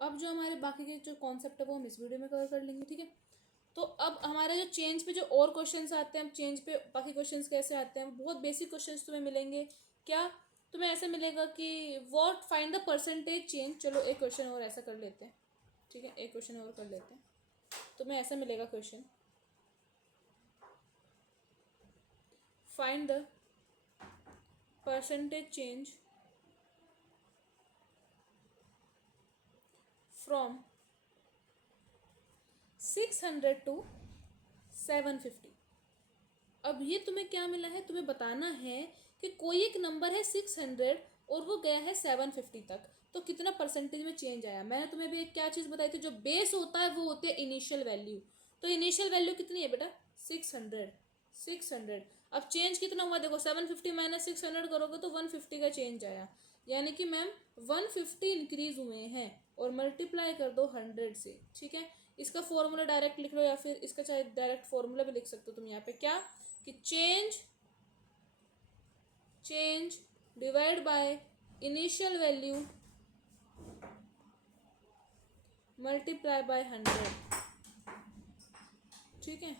अब जो हमारे बाकी के जो कॉन्सेप्ट है वो हम इस वीडियो में कवर कर लेंगे, ठीक है। तो अब हमारे जो चेंज पे जो और क्वेश्चंस आते हैं, चेंज पे बाकी क्वेश्चंस कैसे आते हैं, बहुत बेसिक क्वेश्चंस तुम्हें मिलेंगे। क्या तुम्हें ऐसा मिलेगा कि what find the percentage change. चलो एक क्वेश्चन और ऐसा कर लेते हैं, ठीक है, एक क्वेश्चन और कर लेते हैं। तुम्हें ऐसा मिलेगा question, find the percentage change from 600 to 750। अब ये तुम्हें क्या मिला है, तुम्हें बताना है कि कोई एक नंबर है 600 और वो गया है 750 तक, तो कितना परसेंटेज में चेंज आया। मैंने तुम्हें भी एक क्या चीज़ बताई थी, जो बेस होता है वो होती है इनिशियल वैल्यू। तो इनिशियल वैल्यू कितनी है बेटा, 600। अब चेंज कितना हुआ देखो, 750 माइनस 600 करोगे तो 150 का चेंज आया, यानी कि मैम 150 इंक्रीज हुए हैं। और मल्टीप्लाई कर दो 100 से, ठीक है। इसका फॉर्मूला डायरेक्ट लिख लो या फिर इसका चाहे डायरेक्ट फॉर्मूला भी लिख सकते हो तुम यहाँ पे, क्या कि change divide by initial value multiply by 100, ठीक है।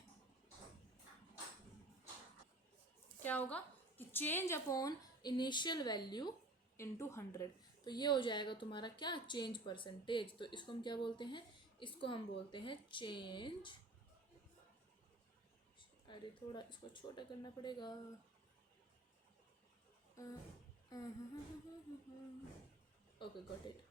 क्या होगा कि change upon initial value into 100, तो ये हो जाएगा तुम्हारा क्या, चेंज परसेंटेज। तो इसको हम क्या बोलते हैं, इसको हम बोलते हैं चेंज, अरे थोड़ा इसको छोटा करना पड़ेगा, ओके गॉट इट।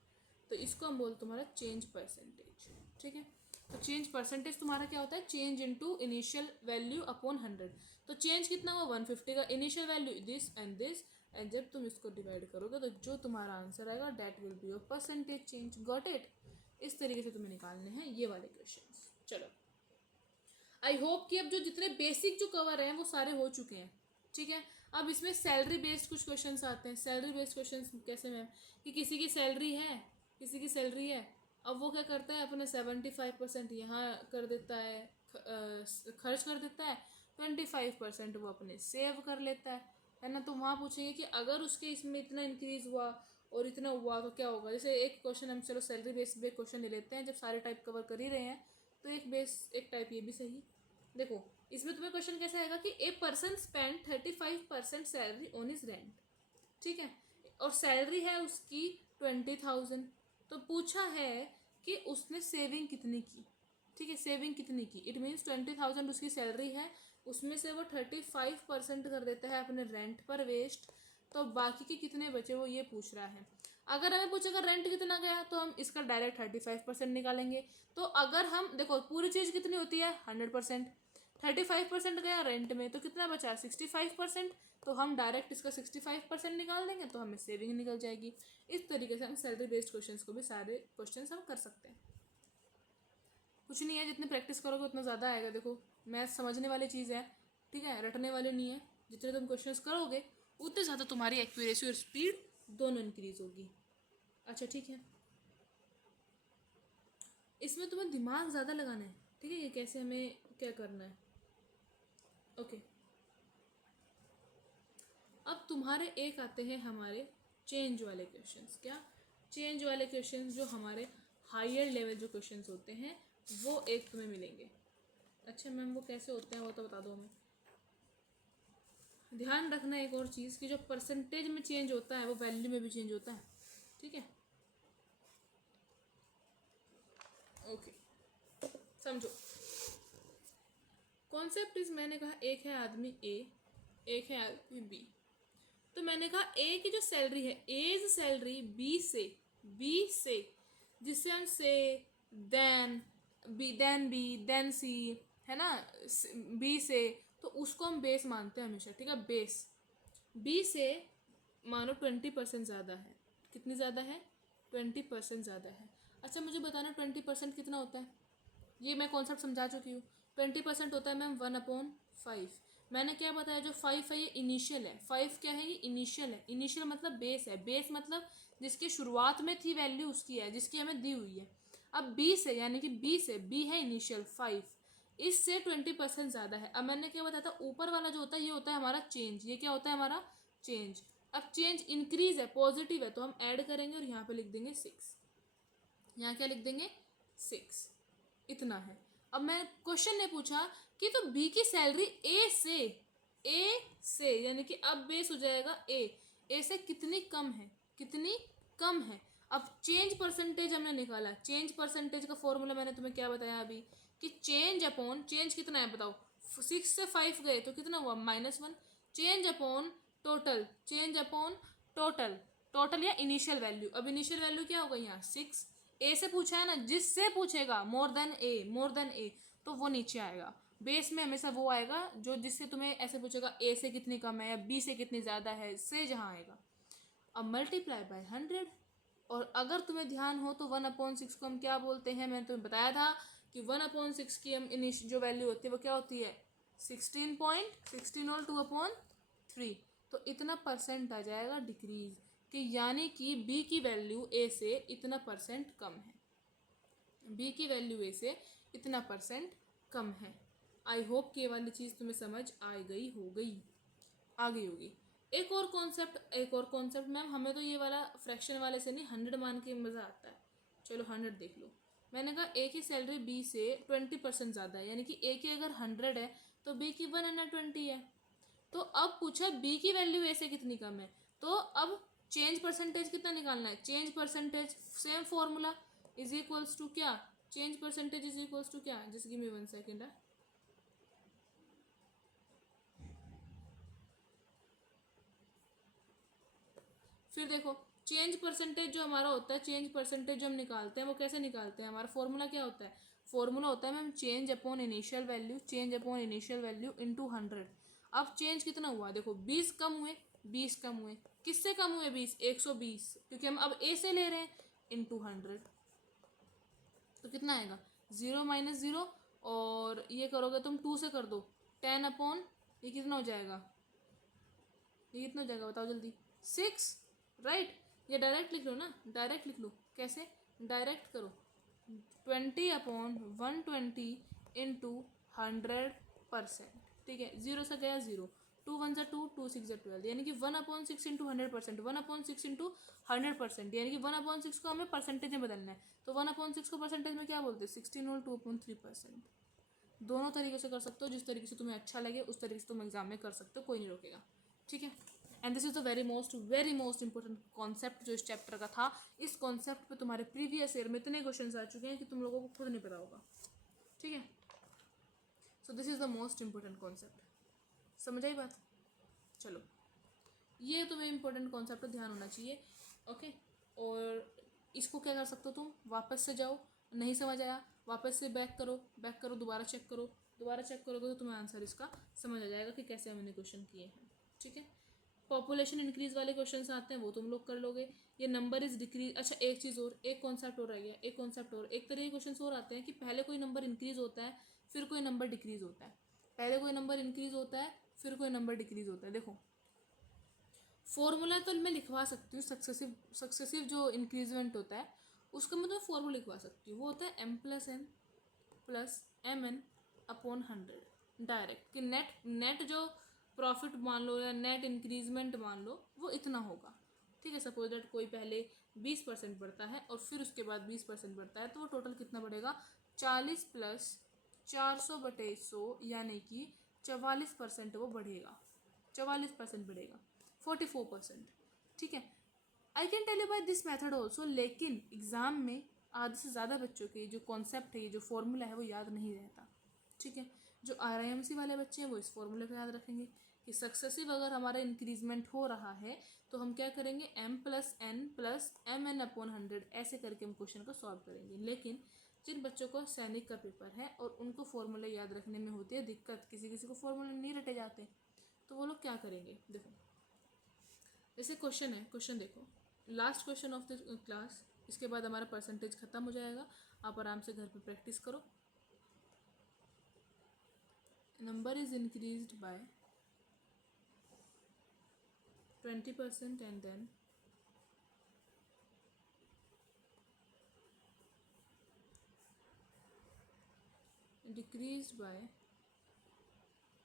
तो इसको हम बोलते तुम्हारा चेंज परसेंटेज, ठीक है। तो चेंज परसेंटेज तुम्हारा क्या होता है, change into initial value upon 100। तो चेंज कितना हुआ 150 का, इनिशियल वैल्यू दिस, एंड जब तुम इसको डिवाइड करोगे तो जो तुम्हारा आंसर आएगा that will be your percentage change. Got it. इस तरीके से तुम्हें निकालने हैं ये वाले क्वेश्चन। चलो आई होप कि अब जो जितने बेसिक जो कवर हैं वो सारे हो चुके हैं, ठीक है। अब इसमें सैलरी बेस्ड कुछ क्वेश्चंस आते हैं। सैलरी बेस्ड क्वेश्चंस कैसे मैम, कि किसी की सैलरी है, किसी की सैलरी है, अब वो क्या करता है, अपने 75% यहाँ कर देता है, खर्च कर देता है, 25% वो अपने सेव कर लेता है ना। तो वहाँ पूछेंगे कि अगर उसके इसमें इतना इंक्रीज हुआ और इतना हुआ तो क्या होगा। जैसे एक क्वेश्चन हम चलो सैलरी बेस्ड पे क्वेश्चन ले लेते हैं, जब सारे टाइप कवर कर ही रहे हैं तो एक टाइप ये भी सही। देखो इसमें तुम्हें क्वेश्चन कैसा आएगा कि a person spend 35% salary on is rent, ठीक है, और सैलरी है उसकी 20,000। तो पूछा है कि उसने सेविंग कितनी की, ठीक है, सेविंग कितनी की। इट मीन्स 20,000 उसकी सैलरी है, उसमें से वो 35% कर देता है अपने रेंट पर वेस्ट, तो बाकी के कितने बचे वो ये पूछ रहा है। अगर हमें पूछेगा रेंट कितना गया तो हम इसका डायरेक्ट 35% निकालेंगे। तो अगर हम देखो पूरी चीज़ कितनी होती है 100%, 35% गया रेंट में तो कितना बचा 65%, तो हम डायरेक्ट इसका 65% निकाल देंगे तो हमें सेविंग निकल जाएगी। इस तरीके से हम सैलरी बेस्ड क्वेश्चंस को भी सारे क्वेश्चंस हम कर सकते हैं। कुछ नहीं है, जितनी प्रैक्टिस करोगे उतना ज़्यादा आएगा। देखो मैथ समझने वाली चीज़ है, ठीक है, रटने वाले नहीं है। जितने तुम क्वेश्चंस करोगे उतने ज़्यादा तुम्हारी एक्यूरेसी और स्पीड दोनों इंक्रीज होगी। अच्छा ठीक है, इसमें तुम्हें दिमाग ज़्यादा लगाना है, ठीक है, ये कैसे हमें क्या करना है। ओके अब तुम्हारे एक आते हैं हमारे चेंज वाले क्वेश्चंस। क्या चेंज वाले क्वेश्चंस जो हमारे हायर लेवल जो क्वेश्चंस होते हैं वो एक तुम्हें मिलेंगे। अच्छा मैम वो कैसे होते हैं वो तो बता दो हमें। ध्यान रखना एक और चीज़ कि जो परसेंटेज में चेंज होता है वो वैल्यू में भी चेंज होता है, ठीक है। ओके समझो कॉन्सेप्ट इज, मैंने कहा एक है आदमी ए, एक है आदमी बी। तो मैंने कहा ए की जो सैलरी है, एज सैलरी बी से जिससे हम से देन देन सी है ना, बी से, तो उसको हम बेस मानते हैं हमेशा, ठीक है। बेस बी से मानो 20% ज़्यादा है, कितनी ज़्यादा है 20% ज़्यादा है। अच्छा मुझे बताना 20% कितना होता है, ये मैं कॉन्सेप्ट समझा चुकी हूँ। 20% होता है मैम 1/5। मैंने क्या बताया, जो 5 है ये इनिशियल है। 5 क्या है, ये इनिशियल है। इनिशियल मतलब बेस है, बेस मतलब जिसकी शुरुआत में थी वैल्यू उसकी है, जिसकी हमें दी हुई है। अब 20 है, यानी कि बी से, बी है इनिशियल 5, इससे 20% ज़्यादा है। अब मैंने क्या बताया था, ऊपर वाला जो होता है ये होता है हमारा चेंज। ये क्या होता है हमारा चेंज। अब चेंज इंक्रीज है, पॉजिटिव है, तो हम ऐड करेंगे और यहाँ पे लिख देंगे 6, यहाँ क्या लिख देंगे 6, इतना है। अब मैं क्वेश्चन ने पूछा कि तो बी की सैलरी ए से यानी कि अब बेस हो जाएगा ए से कितनी कम है, कितनी कम है। अब चेंज परसेंटेज हमने निकाला, चेंज परसेंटेज का फॉर्मूला मैंने तुम्हें क्या बताया अभी कि चेंज अपॉन, चेंज कितना है बताओ, 6 से 5 गए तो कितना हुआ -1, change upon total, change upon total, total या इनिशियल वैल्यू। अब इनिशियल वैल्यू क्या होगा यहाँ 6, ए से पूछा है ना, जिससे पूछेगा मोर देन ए तो वो नीचे आएगा। बेस में हमेशा वो आएगा जो जिससे तुम्हें ऐसे पूछेगा ए से कितनी कम है या बी से कितनी ज़्यादा है, से जहाँ आएगा। अब मल्टीप्लाई बाय 100, और अगर तुम्हें ध्यान हो तो 1/6 को हम क्या बोलते हैं, मैंने तुम्हें बताया था कि 1/6 की हम जो वैल्यू होती है वो क्या होती है 16 और 2/3, तो इतना परसेंट आ जाएगा डिक्रीज, कि यानी कि बी की वैल्यू ए से इतना परसेंट कम है, बी की वैल्यू ए से इतना परसेंट कम है। आई होप कि ये वाली चीज़ तुम्हें समझ आ गई होगी। एक और कॉन्सेप्ट मैम, हमें तो ये वाला फ्रैक्शन वाले से नहीं 100 मान के मज़ा आता है। चलो 100 देख लो। मैंने कहा ए की सैलरी बी से 20% ज़्यादा है, यानी कि ए की अगर 100 है तो बी की 120 है। तो अब पूछा बी की वैल्यू ए से कितनी कम है, तो अब चेंज परसेंटेज कितना निकालना है, change percentage same formula is equals to क्या, change percentage is equals to क्या, जस्ट गिव मी 1 सेकेंड है। फिर देखो चेंज परसेंटेज जो हमारा होता है, चेंज परसेंटेज जो हम निकालते हैं वो कैसे निकालते हैं, हमारा फॉर्मूला क्या होता है, फॉर्मूला होता है ma'am change upon initial value into 100। अब चेंज कितना हुआ देखो 20 कम हुए, किससे कम हुए 20, 120, क्योंकि हम अब ए से ले रहे हैं, इनटू 100, तो कितना आएगा 0 - 0, और ये करोगे तुम 2 से कर दो 10 अपॉन, ये कितना हो जाएगा, ये कितना हो जाएगा बताओ जल्दी, 6, राइट। ये डायरेक्ट लिख लो ना, डायरेक्ट लिख लो, कैसे, डायरेक्ट करो 20/120 इंटू 100%, ठीक है, 0 से गया 0, 2 1 ज़ा 2, 2 6 ज़ा 12, यानी कि 1/6 इंटू 100%, 1/6 इंटू 100%, यानी कि 1/6 को हमें परसेंटेज में बदलना है, तो 1/6 को परसेंटेज में क्या बोलते हैं 16 और 2/3%। दोनों तरीके से कर सकते हो, जिस तरीके से तुम्हें अच्छा लगे उस तरीके से तुम एग्जाम में कर सकते हो, कोई नहीं रोकेगा, ठीक है। And this is the very most important concept जो इस चैप्टर का था। इस कॉन्सेप्ट पे तुम्हारे प्रीवियस ईयर में इतने क्वेश्चंस आ चुके हैं कि तुम लोगों को खुद नहीं पता होगा, ठीक है। So this is the most important concept, समझ आई बात। चलो ये तुम्हें इंपॉर्टेंट कॉन्सेप्ट पर ध्यान होना चाहिए, ओके। और इसको क्या कर सकते हो तुम, वापस से जाओ, नहीं समझ आया वापस से बैक करो, दोबारा चेक करोगे तो तुम्हें आंसर इसका समझ आ जाएगा कि कैसे हमने क्वेश्चन किए हैं, ठीक है। पॉपुलेशन इंक्रीज वाले क्वेश्चन आते हैं वो तुम लोग कर लोगे। ये नंबर इज डिक्रीज, अच्छा एक चीज़ और, एक कॉन्सेप्ट और रह गया, एक तरह के क्वेश्चन और आते हैं कि पहले कोई नंबर इंक्रीज होता है फिर कोई नंबर डिक्रीज होता है, पहले कोई नंबर इंक्रीज होता है फिर कोई नंबर डिक्रीज होता है। देखो फॉर्मूला तो मैं लिखवा सकती हूँ, सक्सेसिव जो इंक्रीजमेंट होता है उसका मैं तुम्हें फॉर्मूला लिखवा सकती हूँ, वो होता है m+n+mn/100 डायरेक्ट, कि नेट जो प्रॉफिट मान लो या नेट इंक्रीजमेंट मान लो वो इतना होगा, ठीक है। सपोज दैट कोई पहले 20% बढ़ता है और फिर उसके बाद 20% बढ़ता है, तो वो टोटल कितना बढ़ेगा 40 + 400/100, यानी कि 44% वो बढ़ेगा, 44% बढ़ेगा, 44%, ठीक है। I can tell you by this method also, लेकिन एग्जाम में आधे से ज़्यादा बच्चों के जो कॉन्सेप्ट है, ये जो फॉर्मूला है वो याद नहीं रहता, ठीक है। जो RIMC वाले बच्चे हैं वो इस फॉर्मूले को याद रखेंगे कि सक्सेसिव अगर हमारा इंक्रीजमेंट हो रहा है तो हम क्या करेंगे m+n+mn/100 ऐसे करके हम क्वेश्चन को सॉल्व करेंगे। लेकिन जिन बच्चों को सैनिक का पेपर है और उनको फॉर्मूले याद रखने में होती है दिक्कत, किसी किसी को फॉर्मूले नहीं रटे जाते, तो वो लोग क्या करेंगे, देखो जैसे क्वेश्चन है, क्वेश्चन देखो, last question of the class, इसके बाद हमारा परसेंटेज ख़त्म हो जाएगा, आप आराम से घर पे प्रैक्टिस करो। Number is increased by 20% and then decreased by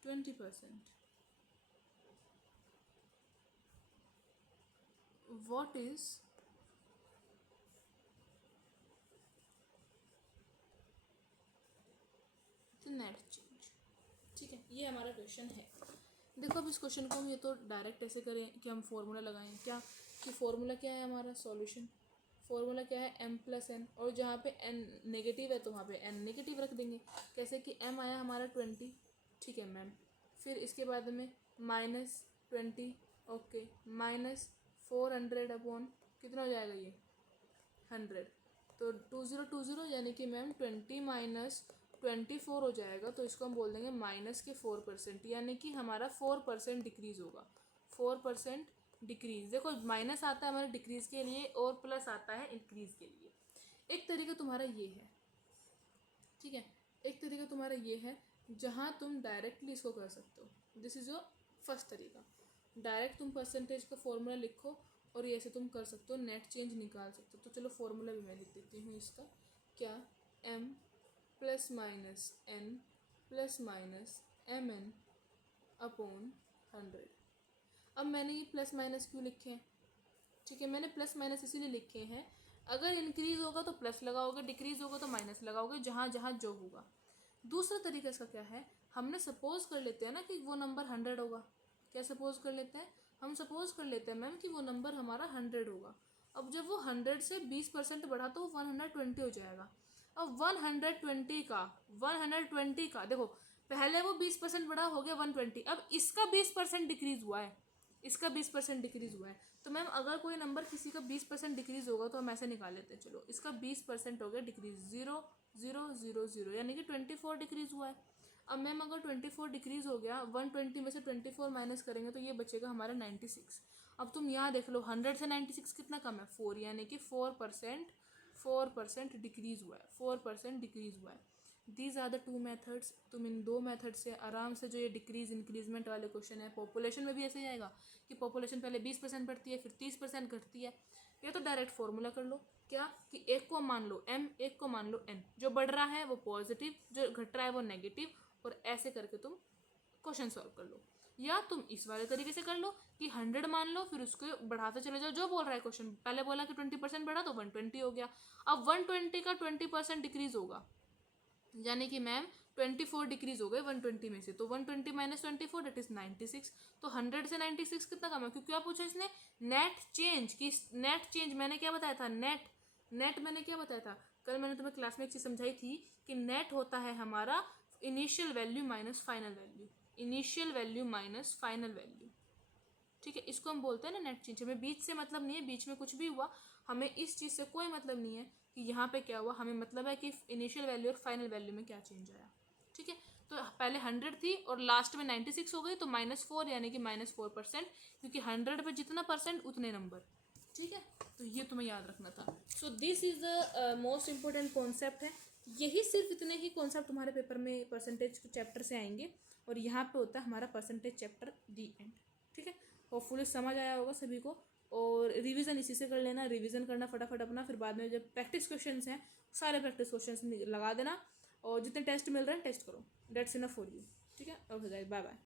20%. What is net change. ठीक है, ये हमारा क्वेश्चन है। देखो अब इस क्वेश्चन को हम ये तो डायरेक्ट ऐसे करें कि हम फॉर्मूला लगाएं क्या, कि फॉर्मूला क्या है हमारा सॉल्यूशन, फॉर्मूला क्या है m+n, और जहाँ पे n नेगेटिव है तो वहाँ पे n नेगेटिव रख देंगे। कैसे कि m आया हमारा 20, ठीक है मैम, फिर इसके बाद में -20, ओके, -400 अपॉन कितना हो जाएगा ये 100, तो 2020 यानी कि मैम 20 - 24 हो जाएगा। तो इसको हम बोल देंगे माइनस के 4%, यानी कि हमारा 4% डिक्रीज़ होगा, 4% डिक्रीज़। देखो माइनस आता है हमारे डिक्रीज़ के लिए और प्लस आता है इंक्रीज़ के लिए। एक तरीका तुम्हारा ये है, ठीक है, एक तरीका तुम्हारा ये है जहाँ तुम डायरेक्टली इसको कर सकते हो। दिस इज़ योर फर्स्ट तरीका, डायरेक्ट तुम परसेंटेज का फॉर्मूला लिखो और ये ऐसे तुम कर सकते हो, नेट चेंज निकाल सकते हो। तो चलो फॉर्मूला भी मैं लिख देती हूँ इसका, क्या, m +- n + -mn अपॉन 100। अब मैंने ये प्लस माइनस क्यों लिखे हैं, ठीक है, मैंने प्लस माइनस इसीलिए लिखे हैं, अगर इंक्रीज़ होगा तो प्लस लगाओगे, डिक्रीज़ होगा तो माइनस लगाओगे, जहाँ जहाँ जो होगा। दूसरा तरीका इसका क्या है, हमने सपोज कर लेते हैं ना कि वो नंबर 100 होगा। क्या सपोज कर लेते हैं, हम सपोज कर लेते हैं मैम कि वो नंबर हमारा 100 होगा। अब जब वो 100 से 20% बढ़ा तो 120 हो जाएगा। अब 120 का देखो, पहले वो 20% बढ़ा हो गया 120, अब इसका 20% डिक्रीज़ हुआ है, इसका 20% डिक्रीज़ हुआ है। तो मैम अगर कोई नंबर किसी का 20% डिक्रीज़ होगा तो हम ऐसे निकाल लेते हैं, चलो इसका 20% हो गया डिक्रीज़, 0 0 0 0, यानी कि 24 डिक्रीज़ हुआ है। अब मैम अगर 24 डिक्रीज़ हो गया, 120 में से 24 माइनस करेंगे तो ये बचेगा हमारा 96। अब तुम यहाँ देख लो 100 से 96 कितना कम है, 4, यानी कि 4% डिक्रीज़ हुआ है, 4% डिक्रीज़ हुआ है। These are the two methods. तुम इन दो मेथड से आराम से जो ये डिक्रीज इंक्रीजमेंट वाले क्वेश्चन है, पॉपुलेशन में भी ऐसे ही आएगा कि पॉपुलेशन पहले 20% बढ़ती है फिर 30% घटती है, ये तो डायरेक्ट फॉर्मूला कर लो, क्या कि एक को मान लो m, एक को मान लो n, जो बढ़ रहा है वो पॉजिटिव, जो घट रहा है वो नेगेटिव, और ऐसे करके तुम क्वेश्चन सॉल्व कर लो। या तुम इस वाले तरीके से कर लो कि 100 मान लो, फिर उसको बढ़ाते चले जाओ, जो बोल रहा है क्वेश्चन, पहले बोला कि 20% बढ़ा तो 120 हो गया, अब 120 का 20% डिक्रीज होगा, यानी कि मैम 24 डिक्रीज हो गए 120 में से, तो 120 - 24 दैट इज 96। तो 100 से 96 कितना कम है, क्योंकि क्या पूछा इसने, नेट चेंज की। नेट चेंज मैंने क्या बताया था, नेट मैंने क्या बताया था, कल मैंने तुम्हें क्लास में एक चीज़ समझाई थी कि नेट होता है हमारा initial value minus final value, initial value minus final value, ठीक है, इसको हम बोलते हैं ना नेट चेंज। हमें बीच से मतलब नहीं है, बीच में कुछ भी हुआ हमें इस चीज़ से कोई मतलब नहीं है कि यहाँ पे क्या हुआ, हमें मतलब है कि इनिशियल वैल्यू और फाइनल वैल्यू में क्या चेंज आया, ठीक है। तो पहले 100 थी और लास्ट में 96 हो गई, तो -4 यानी कि -4%, क्योंकि 100 पे जितना परसेंट उतने नंबर, ठीक है। तो ये तुम्हें याद रखना था। So this is the most important concept है, यही सिर्फ इतने ही कॉन्सेप्ट तुम्हारे पेपर में परसेंटेज चैप्टर से आएंगे, और यहाँ पे होता है हमारा परसेंटेज चैप्टर दी एंड, ठीक है। होपफुली समझ आया होगा सभी को, और रिवीजन इसी से कर लेना, रिवीजन करना फटाफट अपना, फिर बाद में जब प्रैक्टिस क्वेश्चंस हैं सारे प्रैक्टिस क्वेश्चंस लगा देना, और जितने टेस्ट मिल रहे हैं टेस्ट करो, दैट्स इनफ फॉर यू, ठीक है। Okay guys, bye bye.